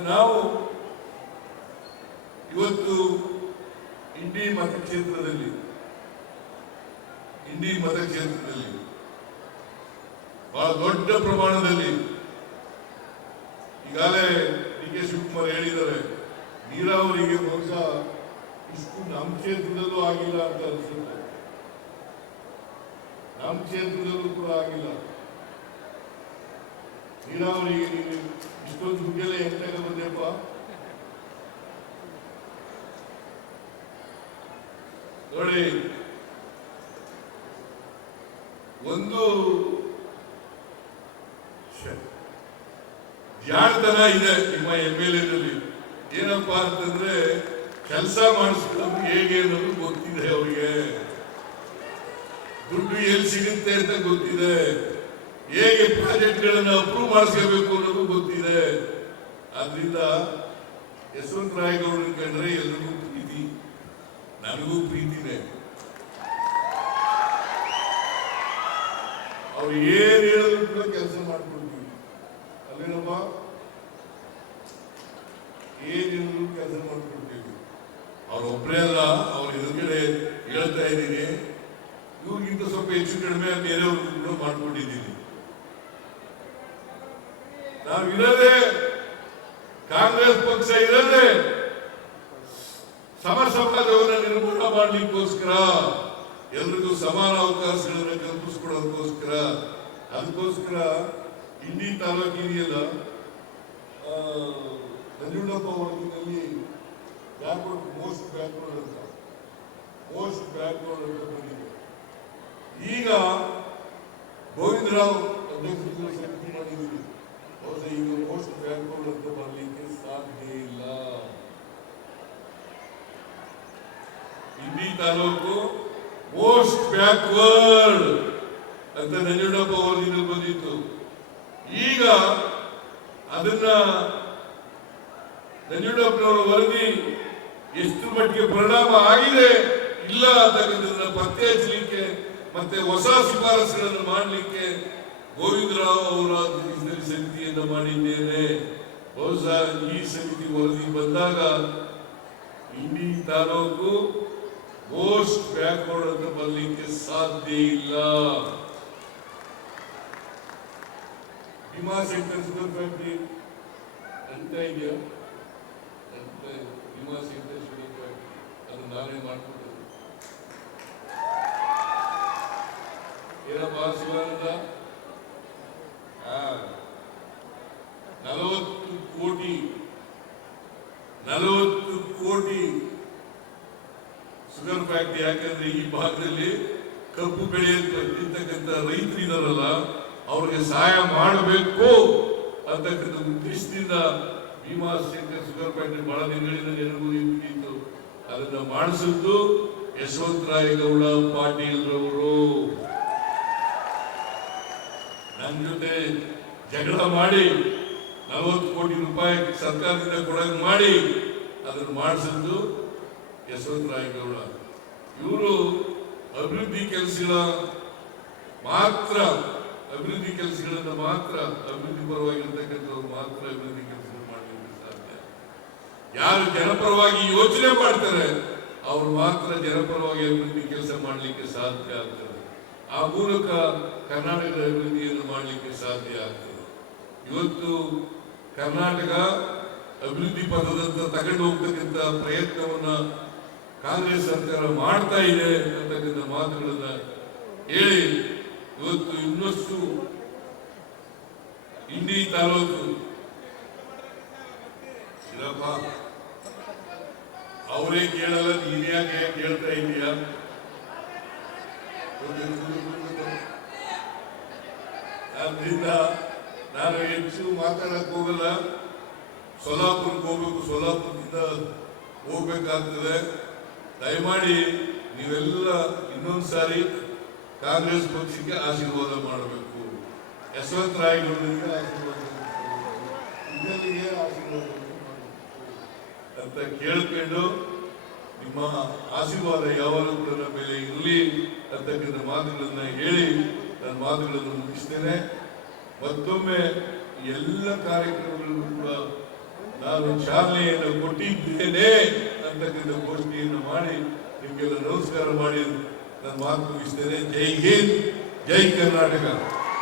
ನಾವು ಇವತ್ತು ಇಂಡಿ ಮತಕ್ಷೇತ್ರದಲ್ಲಿ ಇಂಡಿ ಮತಕ್ಷೇತ್ರದಲ್ಲಿ, ಬಹಳ ದೊಡ್ಡ ಪ್ರಮಾಣದಲ್ಲಿ ಈಗಾಗಲೇ ಡಿ ಕೆ ಶಿವಕುಮಾರ್ ಹೇಳಿದ್ದಾರೆ, ನೀರಾವರಿಗೆ ಬಹುಶಃ ಇಷ್ಟು ನಮ್ಮ ಕ್ಷೇತ್ರದಲ್ಲೂ ಆಗಿಲ್ಲ ಅಂತ ಅನಿಸುತ್ತೆ. ನಮ್ಮ ಕ್ಷೇತ್ರದಲ್ಲೂ ಕೂಡ ಆಗಿಲ್ಲ. ನೀರಾವರಿಗೆ ನೋಡಿ, ಒಂದು ಜಾಣತನ ಇದೆ ನಿಮ್ಮ ಎಂ ಎಲ್ ಎನಲ್ಲಿ ಏನಪ್ಪಾ ಅಂತಂದ್ರೆ, ಕೆಲಸ ಮಾಡಿಸ್ಕೊಂಡು ಹೇಗೆ ಅನ್ನೋದು ಗೊತ್ತಿದೆ ಅವರಿಗೆ. ದುಡ್ಡು ಎಲ್ಲಿ ಸಿಗುತ್ತೆ ಅಂತ ಗೊತ್ತಿದೆ. ಹೇಗೆ ಪ್ರಾಜೆಕ್ಟ್ಗಳನ್ನು ಅಪ್ರೂವ್ ಮಾಡಿಸ್ಕೋಬೇಕು ಅನ್ನೋದು ಗೊತ್ತಿದೆ. ಆದ್ರಿಂದ ಯಶವಂತ ರಾಯಗೌಡನ ಕಂಡ್ರೆ ಎಲ್ರಿಗೂ ಪ್ರೀತಿ. ನನಗೂ ಪ್ರೀತಿನೇ ಅವ್ರು ಏನ್ ಹೇಳಿದ್ರು ಕೂಡ ಕೆಲಸ ಮಾಡ್ಕೊಡ್ತೀವಿ. ಅಲ್ಲೇನಪ್ಪ ಏನ್ ಹೇಳಿದ್ರು ಕೆಲಸ ಮಾಡ್ಕೊಡ್ತೀವಿ. ಅವ್ರ ಒಬ್ಬರೇ ಅಲ್ಲ, ಅವ್ರ ಎದುರುಗಡೆ ಹೇಳ್ತಾ ಇದ್ದೀನಿ. ಇವ್ರಿಗಿಂತ ಸ್ವಲ್ಪ ಹೆಚ್ಚು ಕಡಿಮೆ ಬೇರೆಯವ್ರಿಗೂ ಕೂಡ ಮಾಡ್ಕೊಂಡಿದ್ದೀನಿ. ಇರೋದೇ ಕಾಂಗ್ರೆಸ್ ಪಕ್ಷ ಇರೋದೇ ಸಮ ಮಾಡ್ಲಿಕ್ಕೋಸ್ಕರ ಎಲ್ರಿಗೂ ಸಮಾನ ಅವಕಾಶಗಳನ್ನು ಕಲ್ಪಿಸ್ಕೊಡೋದಕ್ಕೋಸ್ಕರ. ಅದಕ್ಕೋಸ್ಕರ ಇಂಡಿ ಆ, ನಂಜುಂಡಪ್ಪ ವರ್ಗದಲ್ಲಿ ಬ್ಯಾಕ್ವರ್ಡ್ ಮೋಸ್ಟ್ ಬ್ಯಾಕ್ವರ್ಡ್ ಅಂತ ಮೋಸ್ಟ್ ಬ್ಯಾಕ್ವರ್ಡ್ ಅಂತ ಬಂದಿದೆ. ಈಗ ಗೋವಿಂದರಾವ್ ಅಧ್ಯಕ್ಷ ಶಕ್ತಿ ಮಾಡಿದ್ದೀವಿ. ಬಹುಶಃ ಈಗ ಮೋಸ್ಟ್ ಬ್ಯಾಕ್ವರ್ಡ್ ಅಂತ ಬರಲಿಕ್ಕೆ ಸಾಧ್ಯ ಇಲ್ಲ. ಇಂಡಿ ತಾಲೂಕು ಮೋಸ್ಟ್ ಬ್ಯಾಕ್ವರ್ಡ್ ಅಂತ ನಂಜುಂಡಪ್ಪ ವರದಿನ ಬಂದಿತ್ತು. ಈಗ ಅದನ್ನ ನಂಜುಂಡಪ್ಪನವರ ವರದಿ ಎಷ್ಟು ಮಟ್ಟಿಗೆ ಪರಿಣಾಮ ಆಗಿದೆ ಇಲ್ಲ ಅಂತಕ್ಕಂಥದ್ದನ್ನ ಪತ್ತೆ ಹಚ್ಚಲಿಕ್ಕೆ ಮತ್ತೆ ಹೊಸ ಶಿಫಾರಸುಗಳನ್ನು ಮಾಡಲಿಕ್ಕೆ ಗೋವಿಂದರಾವ್ ಅವರ ಅಧ್ಯಕ್ಷತೆಯಲ್ಲಿ ಸಮಿತಿಯನ್ನು ಮಾಡಿದ್ದೇನೆ. ಬಹುಶಃ ಈ ಸಮಿತಿ ವರದಿ ಬಂದಾಗ ಇಂಡಿ ತಾಲೂಕು ಮೋಸ್ಟ್ ಬ್ಯಾಕ್ವರ್ಡ್ ಅಂತ ಬರಲಿಕ್ಕೆ ಸಾಧ್ಯ ಇಲ್ಲ ಭೀಮಾಶಂಕರ್ ಶುಗರ್ ಫ್ಯಾಕ್ಟ್ರಿ ಅಂತ ಇದೆಯಾ ಅಂತ ಭೀಮಾಶಂಕರ್ ಶುಗರ್ ಫ್ಯಾಕ್ಟ್ರಿ ಅದು ನಾನೇ ಮಾಡ್ಕೊಟ್ಟೆ ಏನಪ್ಪ ಶಿವಾನಂದ ಆ, ನಲವತ್ತು ಕೋಟಿ ನಲವತ್ತು ಕೋಟಿ ಶುಗರ್ ಫ್ಯಾಕ್ಟ್ರಿ ಯಾಕಂದ್ರೆ ಈ ಭಾಗದಲ್ಲಿ ಕಬ್ಬು ಬೆಳೆಯತಕ್ಕಂಥ ರೈತರು ಇದಾರಲ್ಲ, ಅವ್ರಿಗೆ ಸಹಾಯ ಮಾಡಬೇಕು ಅಂತಕ್ಕಂಥ ಉದ್ದೇಶದಿಂದ ಭೀಮಾಶಂಕರ್ ಶುಗರ್ ಫ್ಯಾಕ್ಟ್ರಿ ಬಹಳ ದಿನಗಳಿಂದ ನೆರವೇರಿತ್ತು ಅದನ್ನ ಮಾಡಿಸಿದ್ದು. ಯಶವಂತರಾಯಗೌಡ ಪಾಟೀಲ್ ರವರು. ನನ್ನ ಜೊತೆ ಜಗಳ ಮಾಡಿ, ನಲವತ್ತು ಕೋಟಿ ರೂಪಾಯಿ ಸರ್ಕಾರದಿಂದ ಕೊಡಂಗ್ ಮಾಡಿ, ಅದನ್ನು ಮಾಡಿಸಿದ್ದು. ಯಶವಂತರಾಯಗೌಡ ಇವರು ಅಭಿವೃದ್ಧಿ ಕೆಲಸಗಳ ಮಾತ್ರ, ಅಭಿವೃದ್ಧಿ ಕೆಲಸಗಳನ್ನ ಮಾತ್ರ, ಅಭಿವೃದ್ಧಿ ಪರವಾಗಿರ್ತಕ್ಕಂಥವ್ರು ಮಾತ್ರ ಅಭಿವೃದ್ಧಿ ಕೆಲಸಗಳು ಮಾಡಲಿಕ್ಕೆ ಸಾಧ್ಯ. ಯಾರು ಜನಪರವಾಗಿ ಯೋಚನೆ ಮಾಡ್ತಾರೆ, ಅವ್ರು ಮಾತ್ರ ಜನಪರವಾಗಿ ಅಭಿವೃದ್ಧಿ ಕೆಲಸ ಮಾಡಲಿಕ್ಕೆ ಸಾಧ್ಯ ಆಗ್ತದೆ. ಆ ಮೂಲಕ ಕರ್ನಾಟಕದ ಅಭಿವೃದ್ಧಿಯನ್ನು ಮಾಡಲಿಕ್ಕೆ ಸಾಧ್ಯ ಆಗ್ತದೆ. ಇವತ್ತು ಕರ್ನಾಟಕ ಅಭಿವೃದ್ಧಿ ಪದದಂತ ತಗೊಂಡು ಹೋಗ್ತಕ್ಕಂಥ ಪ್ರಯತ್ನವನ್ನ ಕಾಂಗ್ರೆಸ್ ಸರ್ಕಾರ ಮಾಡ್ತಾ ಇದೆ ಅಂತಕ್ಕಂಥ ಮಾತುಗಳನ್ನ ಹೇಳಿ ಇವತ್ತು ಇನ್ನಷ್ಟು ಇಂಡಿ ತಾಲೂಕು ಇರಪ್ಪ ಅವರೇ ಕೇಳಲ್ಲ, ನೀನ್ ಯಾಕೆ ಕೇಳ್ತಾ ಇದೀಯ ಆದ್ರಿಂದ ನಾನು ಹೆಚ್ಚು ಮಾತಾಡಕ್ ಹೋಗಲ್ಲ. ಸೋಲಾಪುರಕ್ಕೆ ಹೋಗ್ಬೇಕು ಸೋಲಾಪುರದಿಂದ ಹೋಗ್ಬೇಕಾಗ್ತದೆ. ದಯಮಾಡಿ ನೀವೆಲ್ಲ ಇನ್ನೊಂದು ಸಾರಿ ಕಾಂಗ್ರೆಸ್ ಪಕ್ಷಕ್ಕೆ ಆಶೀರ್ವಾದ ಮಾಡಬೇಕು. ಯಶವಂತ ರಾಯಗೌಡರಿಗೆ ಆಶೀರ್ವಾದ ಆಶೀರ್ವಾದ ಅಂತ ಕೇಳ್ಕೊಂಡು ನಿಮ್ಮ ಆಶೀರ್ವಾದ ಯಾವಾಗಲೂ ಕೂಡ ಮೇಲೆ ಇರಲಿ ಅಂತಕ್ಕಂಥ ಮಾತುಗಳನ್ನ ಹೇಳಿ ನನ್ನ ಮಾತುಗಳನ್ನು ಮುಗಿಸ್ತೇನೆ. ಮತ್ತೊಮ್ಮೆ ಎಲ್ಲ ಕಾರ್ಯಕ್ರಮಗಳಿಗೂ ಕೂಡ ನಾನು ಶಾಲೆಯನ್ನು ಕೊಟ್ಟಿದ್ದೇನೆ ಅಂತಕ್ಕಂಥ ಗೋಷ್ಠಿಯನ್ನು ಮಾಡಿ ನಿಮಗೆಲ್ಲ ನಮಸ್ಕಾರ ಮಾಡಿ. ನನ್ನ ಮಾತು ಮುಗಿಸ್ತೇನೆ. ಜೈ ಹಿಂದ್, ಜೈ ಕರ್ನಾಟಕ.